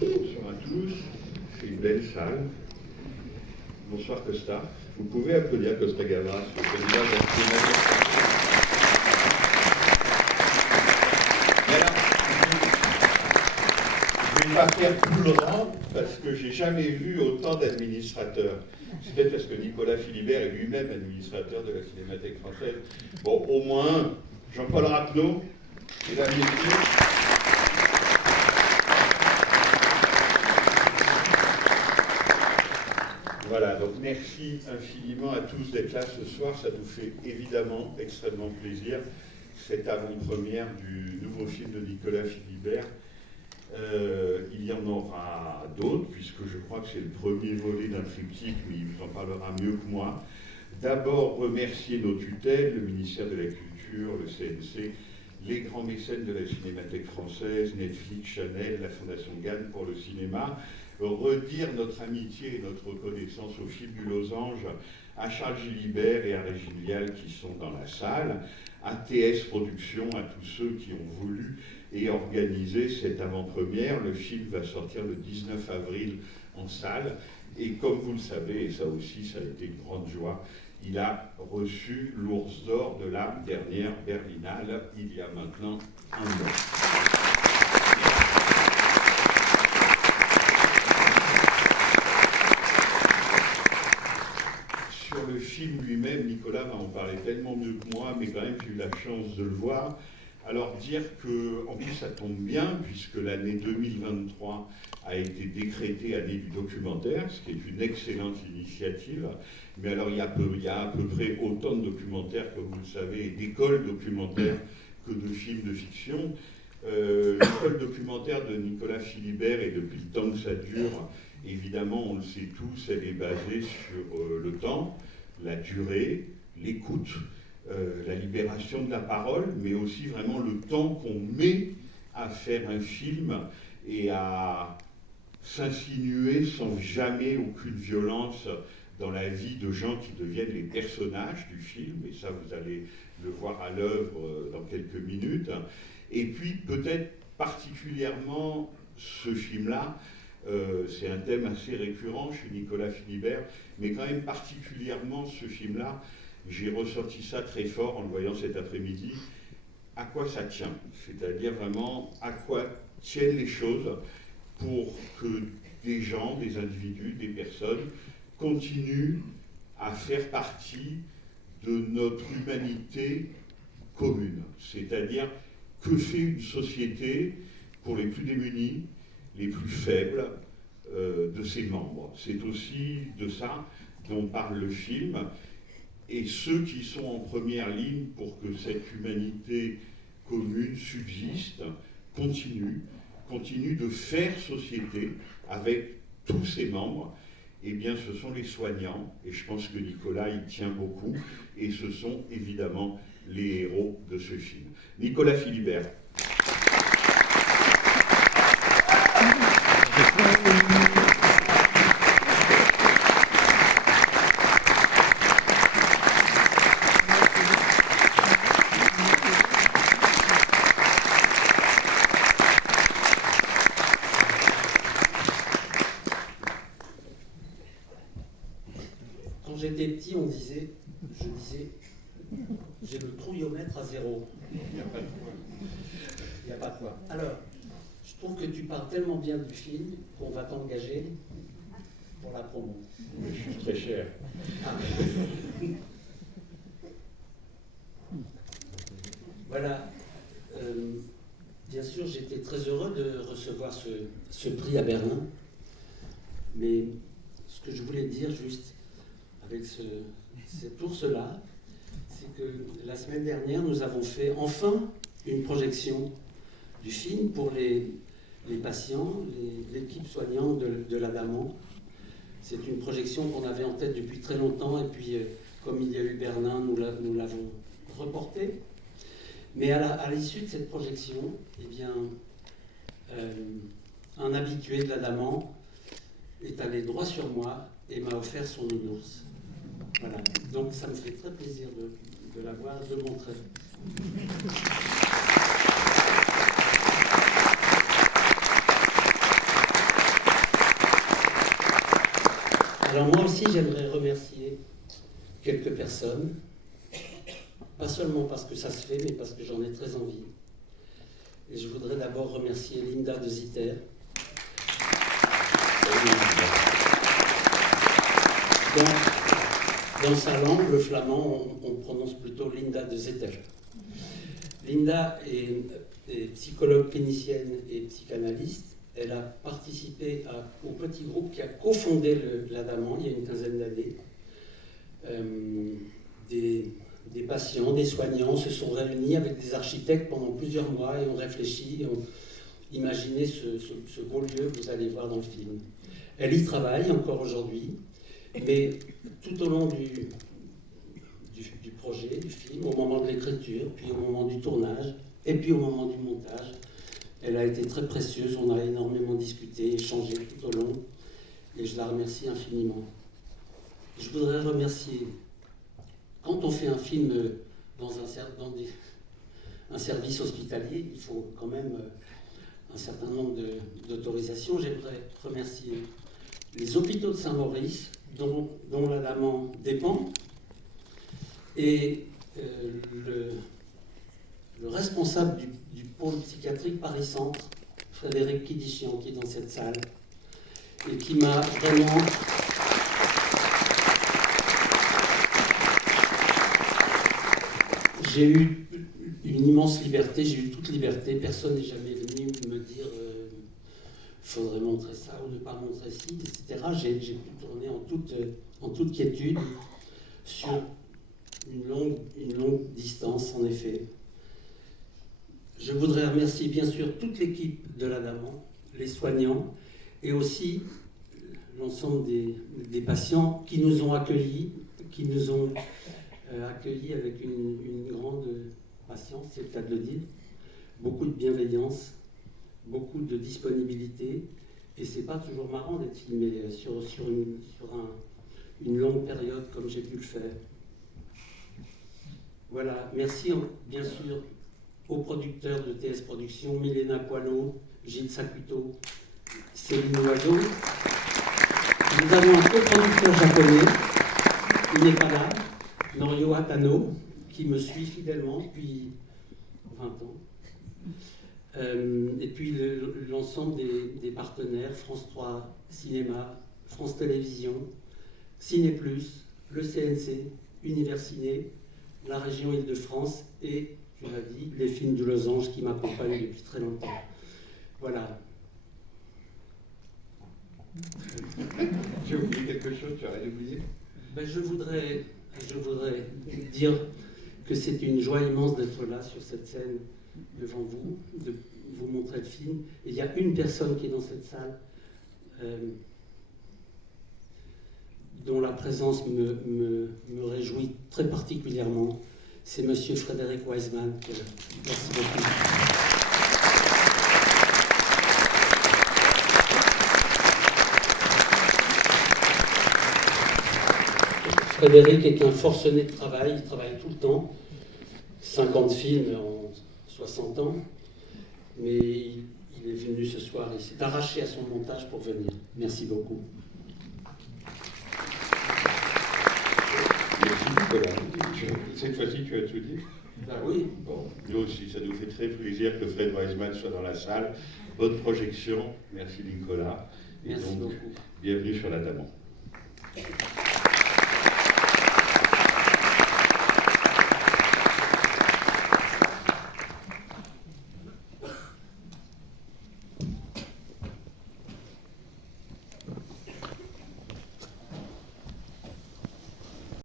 Bonsoir à tous, c'est une belle salle. Bonsoir Costa. Vous pouvez applaudir Costa Gavras, le président de la Cinémathèque française. Je ne vais pas faire tout le rang parce que j'ai jamais vu autant d'administrateurs. C'est peut-être parce que Nicolas Philibert est lui-même administrateur de la Cinémathèque française. Bon, au moins, Jean-Paul Rapneau, mesdames et messieurs. Voilà, donc merci infiniment à tous d'être là ce soir. Ça nous fait évidemment extrêmement plaisir. Cette avant-première du nouveau film de Nicolas Philibert. Il y en aura d'autres, puisque je crois que c'est le premier volet d'un triptyque, mais il vous en parlera mieux que moi. D'abord, remercier nos tutelles, le ministère de la Culture, le CNC, les grands mécènes de la Cinémathèque française, Netflix, Chanel, la Fondation Gann pour le cinéma. Redire notre amitié et notre reconnaissance au film du Losange, à Charles Gilibert et à Régine Vial qui sont dans la salle, à TS Productions, à tous ceux qui ont voulu et organisé cette avant-première. Le film va sortir le 19 avril en salle et comme vous le savez, et ça aussi ça a été une grande joie, il a reçu l'Ours d'Or de la dernière Berlinale il y a maintenant un mois. Sur le film lui-même, Nicolas va en parler tellement mieux que moi, mais quand même j'ai eu la chance de le voir. Alors dire que, en plus ça tombe bien, puisque l'année 2023 a été décrétée année du documentaire, ce qui est une excellente initiative. Mais alors il y a à peu près autant de documentaires, comme vous le savez, et d'écoles documentaires que de films de fiction. L'école documentaire de Nicolas Philibert, et depuis le temps que ça dure, évidemment, on le sait tous, elle est basée sur le temps, la durée, l'écoute, la libération de la parole, mais aussi vraiment le temps qu'on met à faire un film et à s'insinuer sans jamais aucune violence dans la vie de gens qui deviennent les personnages du film, et ça vous allez le voir à l'œuvre dans quelques minutes. Et puis peut-être particulièrement ce film-là, c'est un thème assez récurrent chez Nicolas Philibert, mais quand même particulièrement ce film-là, j'ai ressenti ça très fort en le voyant cet après-midi, à quoi ça tient, c'est-à-dire vraiment à quoi tiennent les choses pour que des gens, des individus, des personnes continuent à faire partie de notre humanité commune, c'est-à-dire que fait une société pour les plus démunis, les plus faibles de ses membres. C'est aussi de ça dont parle le film. Et ceux qui sont en première ligne pour que cette humanité commune subsiste, continuent de faire société avec tous ses membres, eh bien ce sont les soignants, et je pense que Nicolas y tient beaucoup, et ce sont évidemment les héros de ce film. Nicolas Philibert. Quand j'étais petit, je disais, j'ai le trouillomètre à 0. Il n'y a pas de quoi. Alors, je trouve que tu parles tellement bien du film qu'on va t'engager pour la promo. Je suis très cher. Ah. Voilà. Bien sûr, j'étais très heureux de recevoir ce prix à Berlin. Mais ce que je voulais dire juste avec cet ours-là, c'est que la semaine dernière, nous avons fait enfin une projection du film pour les patients, l'équipe soignante de l'Adamant. C'est une projection qu'on avait en tête depuis très longtemps, et puis comme il y a eu Berlin, nous l'avons reportée. Mais à l'issue de cette projection, eh bien, un habitué de l'Adamant est allé droit sur moi et m'a offert son nounours. Voilà, donc ça me fait très plaisir de l'avoir, de le montrer. Alors moi aussi, j'aimerais remercier quelques personnes, pas seulement parce que ça se fait, mais parce que j'en ai très envie. Et je voudrais d'abord remercier Linda de Zitter. Dans sa langue, le flamand, on prononce plutôt Linda de Zetter. Linda est psychologue clinicienne et psychanalyste. Elle a participé au petit groupe qui a cofondé l'Adamant il y a une quinzaine d'années. Des patients, des soignants se sont réunis avec des architectes pendant plusieurs mois et ont réfléchi, et ont imaginé ce beau lieu que vous allez voir dans le film. Elle y travaille encore aujourd'hui, mais tout au long du projet, du film, au moment de l'écriture, puis au moment du tournage, et puis au moment du montage, elle a été très précieuse. On a énormément discuté, échangé tout au long, et je la remercie infiniment. Je voudrais remercier, quand on fait un film dans un service hospitalier, il faut quand même un certain nombre d'autorisations. J'aimerais remercier les hôpitaux de Saint-Maurice, dont l'Adamant dépend, et le responsable du pôle psychiatrique Paris-Centre, Frédéric Kidichian, qui est dans cette salle, et qui m'a vraiment... J'ai eu une immense liberté, j'ai eu toute liberté, personne n'est jamais venu me dire faudrait montrer ça ou ne pas montrer ci, etc. J'ai pu tourner en toute quiétude sur une longue distance, en effet. Je voudrais remercier bien sûr toute l'équipe de l'Adamant, les soignants, et aussi l'ensemble des patients qui nous ont accueillis, accueillis avec une grande patience, c'est le cas de le dire, beaucoup de bienveillance, beaucoup de disponibilité, et c'est pas toujours marrant d'être filmé sur une longue période comme j'ai pu le faire. Voilà, merci bien sûr aux producteurs de TS Productions, Milena Poilot, Gilles Sakuto, Céline Loiseau. Nous avons un coproducteur japonais, il n'est pas là, Norio Hatano, qui me suit fidèlement depuis 20 ans. Et puis l'ensemble des partenaires, France 3 Cinéma, France Télévisions, Ciné Plus, le CNC, Univers Ciné, la région Île-de-France et, tu l'as dit, les films du Losange qui m'accompagnent depuis très longtemps. Voilà. J'ai oublié quelque chose, tu as rien oublié? Je voudrais dire que c'est une joie immense d'être là sur cette scène devant vous, de vous montrer le film. Et il y a une personne qui est dans cette salle dont la présence me réjouit très particulièrement. C'est Monsieur Frédéric Wiseman. Merci beaucoup. Frédéric est un forcené de travail, il travaille tout le temps, 50 films en 60 ans, mais il est venu ce soir, il s'est arraché à son montage pour venir. Merci beaucoup. Merci Nicolas. Cette fois-ci, tu as tout dit? Oui. Bon, nous aussi, ça nous fait très plaisir que Fred Wiseman soit dans la salle. Bonne projection. Merci Nicolas. Et Merci donc, beaucoup. bienvenue sur l'Adamant.